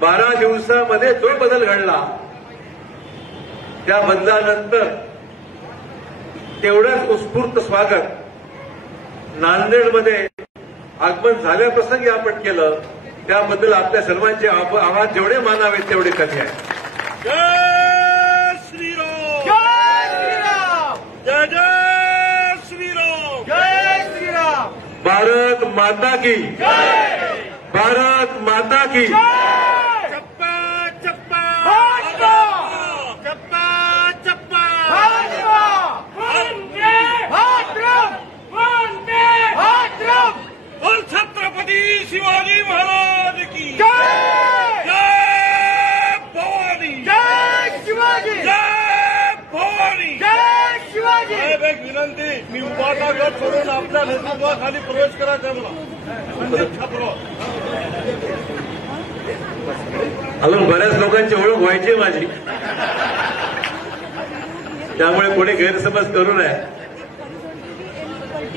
12 दिवसामध्ये जो बदल घडला त्या बदलानंतर तेवढंच उत्स्फूर्त स्वागत नांदेडमध्ये आगमन झाल्याप्रसंगी आपण केलं, त्याबद्दल आपल्या सर्वांचे आवाज जेवढे मानावेत तेवढे कमी आहे. जय श्रीराम, जय श्रीराम, जय जय श्रीराम, जय श्रीराम. भारत माता की जय, भारत माता की जय. चप्पा चप्पा भाजपा, चप्पा चप्पा भाजपा. वंदे मातरम, वंदे मातरम. और छत्रपती शिवाजी महाराज की जय. जय भवानी, जय शिवाजी, जय भवानी, जय शिवाजी. साहेब एक विनंती, मी उभाटा गट सोडून आपल्या नेतृत्वाखाली प्रवेश करायचा मला छात्र. अजून बऱ्याच लोकांची ओळख व्हायची माझी, त्यामुळे कोणी गैरसमज करू नये.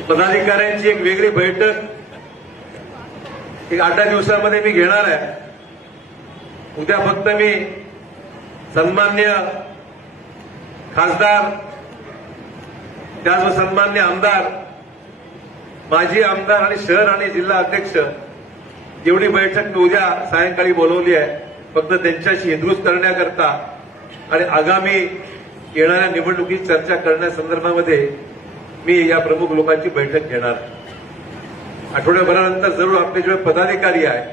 पदाधिकाऱ्यांची एक वेगळी बैठक एक 8 दिवसामध्ये मी घेणार आहे. उद्या फक्त मी सन्मान्य खासदार, त्याचबरोबर सन्मान्य आमदार, माजी आमदार आणि शहर आणि जिल्हा अध्यक्ष एवढी बैठक मी उद्या सायंकाळी बोलवली आहे, फक्त त्यांच्याशी हिंदुस्त करण्याकरता आणि आगामी येणाऱ्या निवडणुकीत चर्चा करण्यासंदर्भामध्ये मी या प्रमुख लोकांची बैठक घेणार आहे. आठवड्याभरानंतर जरूर आपले जे पदाधिकारी आहे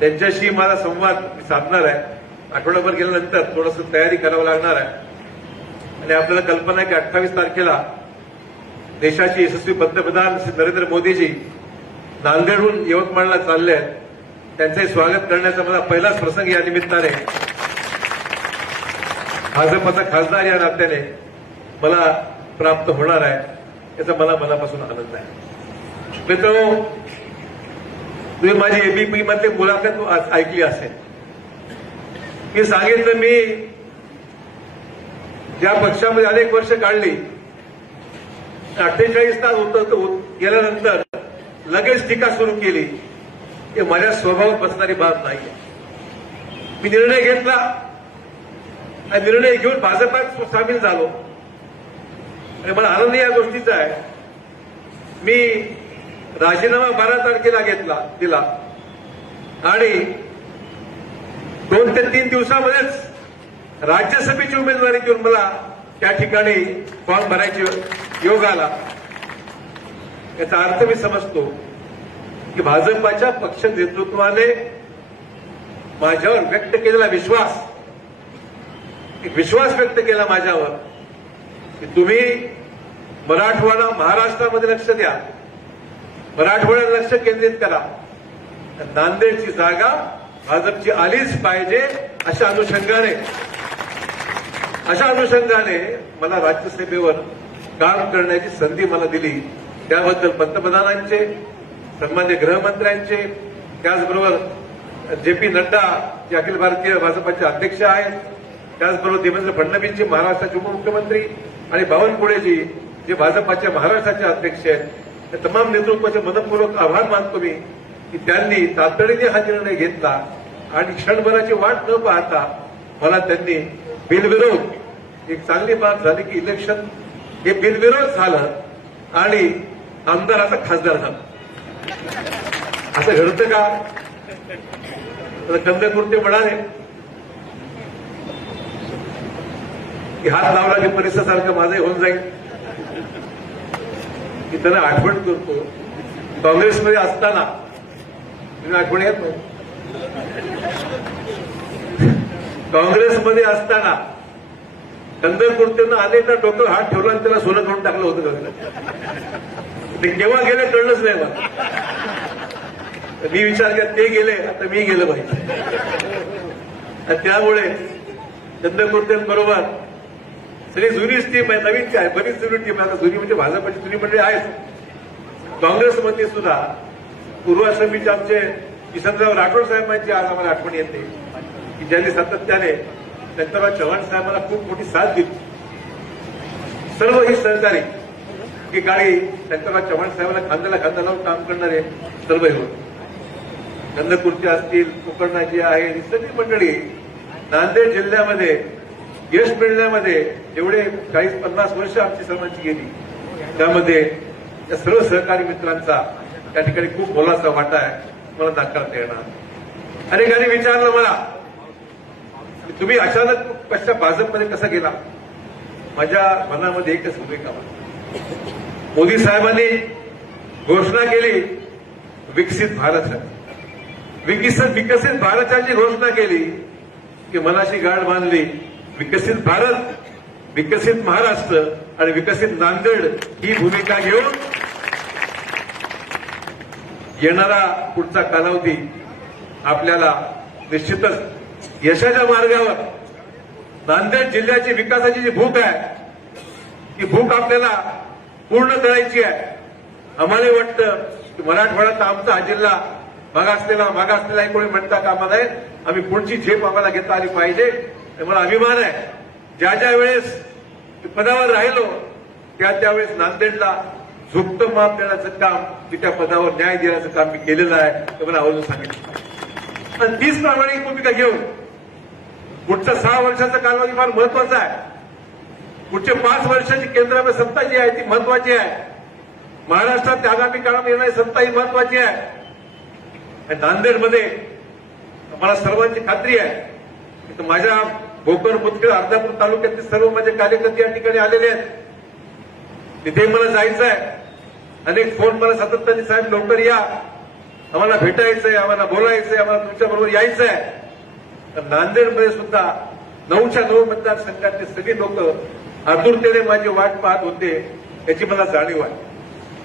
त्यांच्याशी मला संवाद साधणार आहे. आठवड्याभर गेल्यानंतर थोडंसं तयारी करावं लागणार आहे. आणि आपल्याला कल्पना आहे की 28 तारखेला देशाचे यशस्वी पंतप्रधान श्री नरेंद्र मोदीजी नांदेडहून यवतमाळला चालले आहेत. त्यांचे स्वागत करण्याचा मला पहिलाच प्रसंग या निमित्ताने भाजपचा खासदार या नात्याने मला प्राप्त होणार आहे, याचा मला मनापासून आनंद आहे. मित्रांनो, तुम्ही माझी एबीपी मधली मुलाखत ऐकली असेल. मी सांगितलं, मी ज्या पक्षामध्ये अनेक वर्ष काढली, 48 तास गेल्यानंतर लगेच टीका सुरू केली, हे माझ्या स्वभावात बसणारी बाब नाही. मी निर्णय घेतला आणि निर्णय घेऊन भाजपात सामील झालो आणि मला आनंद या गोष्टीचा आहे. मी राजीनामा 12 तारखेला दिला आणि 2 ते 3 दिवसामध्येच राज्यसभेची उमेदवारी देऊन मला त्या ठिकाणी फॉर्म भरायचे योग आला. याचा अर्थ मी समजतो की भाजपाच्या पक्ष नेतृत्वाने माझ्यावर व्यक्त केलेला विश्वास, एक विश्वास व्यक्त केला माझ्यावर की तुम्ही मराठवाडा महाराष्ट्रामध्ये लक्ष द्या, मराठवाड्यात लक्ष केंद्रित करा, नांदेडची जागा भाजपची आलीच पाहिजे अशा अनुषंगाने मला राज्यसभेवर काम करण्याची संधी मला दिली. त्याबद्दल पंतप्रधानांचे, सन्मान्य गृहमंत्र्यांचे, त्याचबरोबर जे.पी. नड्डा जे अखिल भारतीय भाजपाचे अध्यक्ष आहेत, त्याचबरोबर देवेंद्र फडणवीसजी महाराष्ट्राचे उपमुख्यमंत्री आणि बावनकुळेजी जे भाजपाच्या महाराष्ट्राचे अध्यक्ष आहेत, त्या तमाम नेतृत्वाचे मनपूर्वक आभार मानतो मी की त्यांनी तातडीने हा निर्णय घेतला आणि क्षणभराची वाट न पाहता मला त्यांनी बिनविरोध, एक चांगली बाब झाली की इलेक्शन हे बिनविरोध झालं आणि आमदाराचा खासदार झाला. असं घडतं का? कंदकुर्ते म्हणाले की हात लावला की परिसरासारखं माझंही होऊन जाईल. की त्यांना आठवण करतो, काँग्रेसमध्ये असताना तुम्ही आठवण येत नाही, काँग्रेसमध्ये असताना कंदकुर्तेनं अनेकदा डोकं हात ठेवला आणि त्याला सोनं करून टाकलं होतं. ते केव्हा गेले कळलंच नाही मला. मी विचार केला ते गेले, आता मी गेलं पाहिजे. आणि त्यामुळे कंदकुर्तेबरोबर सगळी जुनीच टीम आहे, नवीन काय बरीच जुनी टीम आहे. जुनी म्हणजे भाजपची जुनी मंडळी आहेच. काँग्रेसमध्ये सुद्धा पूर्वाश्रमीचे आमचे किसनराव राठोड साहेबांची आज आम्हाला आठवण येते की ज्यांनी सातत्याने शंकरराव चव्हाण साहेबांना खूप मोठी साथ दिली. सर्व ही सहकारी की काळी शंकरराव चव्हाण साहेबांना खांद्याला खांदा लावून काम करणारे सर्व होते. कंदकुर्ची असतील, कोकणाची आहे, ही सगळी मंडळी नांदेड जिल्ह्यामध्ये यश मिळण्यामध्ये जेवढे 40-50 वर्ष आमची सर्वांची गेली, त्यामध्ये या सर्व सहकारी मित्रांचा त्या ठिकाणी खूप मोलाचा वाटा आहे, मला नाकारता येणार. अनेकांनी विचारलं मला, तुम्ही अचानक कशा भाजपमध्ये कसा गेला? माझ्या मनामध्ये एकच भूमिका होती. मोदी साहेबांनी घोषणा केली विकसित भारताची, विकसित भारताची घोषणा केली की मनाशी गाठ बांधली. विकसित भारत, विकसित महाराष्ट्र आणि विकसित नांदेड ही भूमिका घेऊन येणारा पुढचा कालावधी आपल्याला निश्चितच यशाच्या मार्गावर, नांदेड जिल्ह्याची विकासाची जी भूक आहे ती भूक आपल्याला पूर्ण करायची आहे. आम्हाला वाटतं की मराठवाड्यात आमचा हा जिल्हा मागासलेला हे कोणी म्हणता कामा नये. आम्ही पुढची झेप आम्हाला घेता आली पाहिजे. मला अभिमान आहे, ज्या वेळेस पदावर राहिलो त्यावेळेस नांदेडला झुकतं माप देण्याचं काम, की त्या पदावर न्याय देण्याचं काम मी केलेलं आहे, ते मला आवर्जून सांगितलं. आणि तीच प्रामाणिक भूमिका घेऊन पुढच्या 6 वर्षाचा कालावधी फार महत्वाचा आहे. पुढचे 5 वर्षाची केंद्रामध्ये सत्ता जी आहे ती महत्वाची आहे. महाराष्ट्रात आगामी काळात येणारी सत्ता ही महत्वाची आहे. आणि नांदेडमध्ये मला सर्वांची खात्री आहे की माझ्या भोकर, मुदखेड, अर्धापूर तालुक्यातील सर्व माझे कार्यकर्ते या ठिकाणी आलेले आहेत. तिथे मला जायचं आहे. अनेक फोन मला सातत्याने, साहेब लवकर या, आम्हाला भेटायचंय, आम्हाला बोलायचंय, आम्हाला तुमच्याबरोबर यायचं आहे. तर नांदेडमध्ये सुद्धा 9च्या 9 मतदारसंघातले सगळे लोक आतुरतेने माझी वाट पाहत होते, याची मला जाणीव आहे.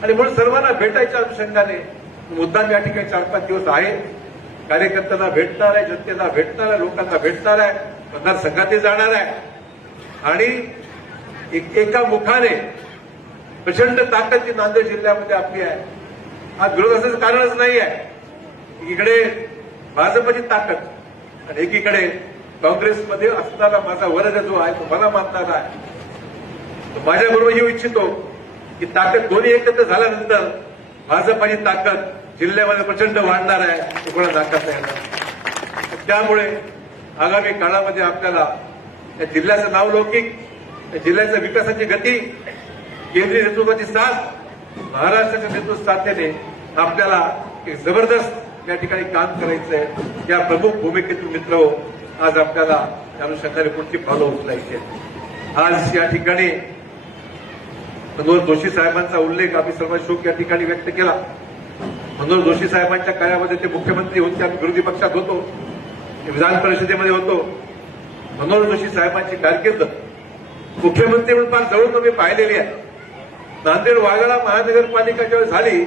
आणि म्हणून सर्वांना भेटायच्या अनुषंगाने मुद्दाम या ठिकाणी 4-5 दिवस आहे. कार्यकर्त्यांना भेटणार आहे, जनतेला भेटणार आहे, लोकांना भेटणार आहे, मतदारसंघातही जाणार आहे. आणि एका मुखाने प्रचंड ताकद जी नांदेड जिल्ह्यामध्ये आपली आहे, हा विरोधाचं कारणच नाही आहे. एकीकडे भाजपची ताकद आणि एकीकडे काँग्रेसमध्ये असणारा माझा वर्ग जो आहे तो मला मानणारा आहे. तो माझ्याबरोबर येऊ इच्छितो की ताकद दोन्ही एकत्र झाल्यानंतर भाजपची ताकद जिल्ह्यामध्ये प्रचंड वाढणार आहे, ते कोणा नाकारता येणार. त्यामुळे आगामी काळामध्ये आपल्याला या जिल्ह्याचं नावलौकिक, या जिल्ह्याच्या विकासाची गती, केंद्रीय नेतृत्वाची साथ, महाराष्ट्राच्या नेतृत्व साथेने आपल्याला एक जबरदस्त या ठिकाणी काम करायचं आहे. या प्रमुख भूमिकेतून मित्र आज आपल्याला त्या अनुषंगाने पुढची पावलं उचलायची आहे. आज या ठिकाणी मनोहर जोशी साहेबांचा उल्लेख आम्ही सर्व शोक या ठिकाणी व्यक्त केला. मनोहर जोशी साहेबांच्या काळामध्ये ते मुख्यमंत्री होते, आम्ही विरोधी पक्षात होतो, विधान परिषदेमध्ये होतो. मनोहर जोशी साहेबांची कारकीर्द मुख्यमंत्री म्हणून फार जवळून मी पाहिलेली आहे. नांदेड वाघाळा महानगरपालिका ज्यावेळेस झाली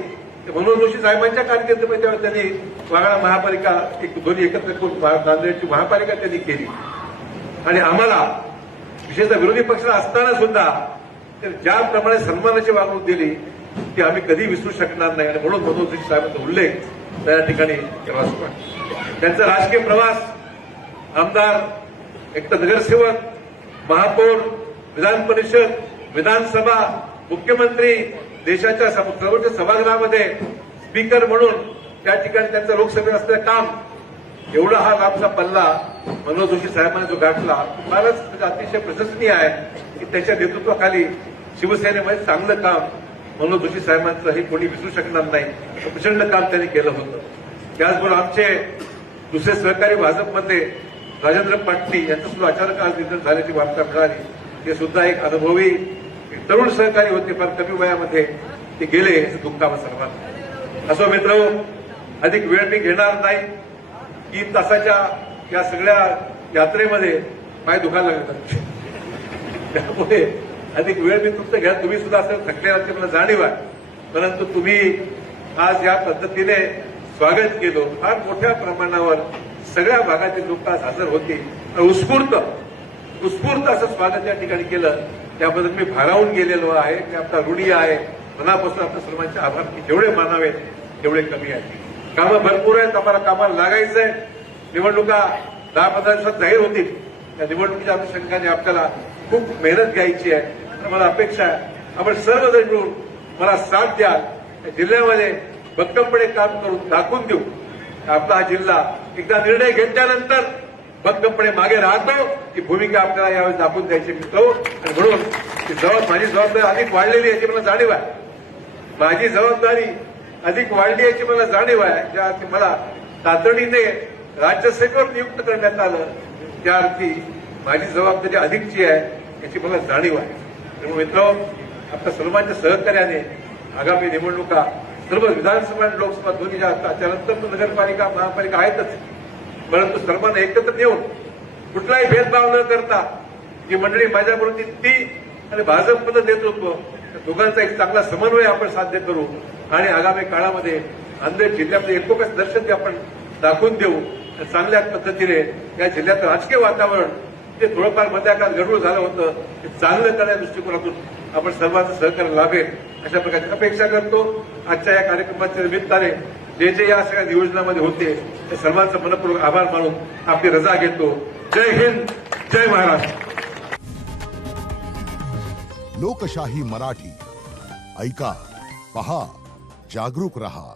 तर मनोहर जोशी साहेबांच्या कारकिर्दीमध्ये त्यावेळेस त्यांनी वाघाळा महापालिका दोन्ही एकत्र करून नांदेडची महापालिका त्यांनी केली. आणि आम्हाला विशेषतः विरोधी पक्षाला असताना सुद्धा ज्याप्रमाणे सन्मानाची वागणूक दिली ती आम्ही कधी विसरू शकणार नाही. आणि म्हणून मनोहर जोशी साहेबांचा उल्लेख त्या ठिकाणी करावाच वाटतो. त्यांचा राजकीय प्रवास, आमदार, एक तर नगरसेवक, महापौर, विधान परिषद, विधानसभा, मुख्यमंत्री, देशाच्या सर्वोच्च सभागृहामध्ये स्पीकर म्हणून त्या ठिकाणी त्यांचं लोकसभेत असलेलं काम, एवढा हा लांबचा पल्ला मनोहर जोशी साहेबांनी जो गाठला फारच अतिशय प्रशंसनीय आहे की त्याच्या नेतृत्वाखाली शिवसेनेमध्ये चांगलं काम मनोहर जोशी साहेबांचं हे कोणी विसरू शकणार नाही. प्रचंड काम त्यांनी केलं होतं. त्याचबरोबर आमचे दुसरे सहकारी भाजपमध्ये राजेंद्र पाटणी यांचं सुद्धा अचानक आज निधन झाल्याची वार्ता मिळाली. ते सुद्धा एक अनुभवी तरुण सहकारी होते, फार कमी वयामध्ये ते गेले, याचं दुःख आम्हा सर्वांना. असो मित्र, अधिक वेळ मी घेणार नाही. 3 तासाच्या या सगळ्या यात्रेमध्ये पाय दुखायला लागतात, त्यामुळे अधिक वेळ मी तुमचं घ्या. तुम्ही सुद्धा असं थकलेला मला जाणीव आहे, परंतु तुम्ही आज या पद्धतीने स्वागत केलं. फार मोठ्या प्रमाणावर सगळ्या भागातील लोक आज हजर होते. उत्स्फूर्त असं स्वागत या ठिकाणी केलं, त्याबद्दल मी भारावून गेलेलो आहे. मी आपला ऋणी आहे. मनापासून आपल्या सर्वांचे आभार, की जेवढे मानावेत तेवढे कमी आहेत. कामं भरपूर आहेत, आम्हाला कामाला लागायचंय. निवडणुका 10-15 दिवसात जाहीर होतील. त्या निवडणुकीच्या अनुषंगाने आपल्याला खूप मेहनत घ्यायची आहे. मला अपेक्षा आहे आपण सर्वजण मिळून मला साथ द्याल. जिल्ह्यामध्ये भक्कमपणे काम करून दाखवून देऊ आपला हा जिल्हा एकदा निर्णय घेतल्यानंतर भक्कमपणे मागे राहतो ही भूमिका आपल्याला यावेळी दाखवून द्यायची मिळतो. आणि म्हणून माझी जबाबदारी अधिक वाढलेली याची मला जाणीव आहे. माझी जबाबदारी अधिक वाढली याची मला जाणीव आहे. ज्या अर्थी मला तातडीने राज्यसभेवर नियुक्त करण्यात आलं त्या अर्थी माझी जबाबदारी अधिकची आहे याची मला जाणीव आहे. त्यामुळे मित्र, आपल्या सर्वांच्या सहकार्याने आगामी निवडणुका सर्व विधानसभा आणि लोकसभा दोन्ही ज्या त्याच्यानंतर नगरपालिका महापालिका आहेतच, परंतु सर्वांना एकत्र नेऊन कुठलाही भेदभाव न करता जी मंडळी माझ्याबरोबर ती आणि भाजपचं नेतृत्व दोघांचा एक चांगला समन्वय आपण साध्य करू आणि आगामी काळामध्ये नांदेड जिल्ह्यामध्ये एकोप्याचं दर्शन जे आपण दाखवून देऊ. चांगल्या पद्धतीने या जिल्ह्याचं राजकीय वातावरण जे थोडंफार मध्या काळात गडबड झालं होतं ते चांगलं करण्याच्या दृष्टिकोनातून आपण सर्वांचं सहकार्य लाभेल अशा प्रकारची अपेक्षा करतो. आजच्या या कार्यक्रमाच्या निमित्ताने जे या सगळ्या नियोजनामध्ये होते ते सर्वांचा मनपूर्वक आभार मानून आपली रजा घेतो. जय हिंद, जय महाराष्ट्र. लोकशाही मराठी ऐका, पहा, जागरूक रहा.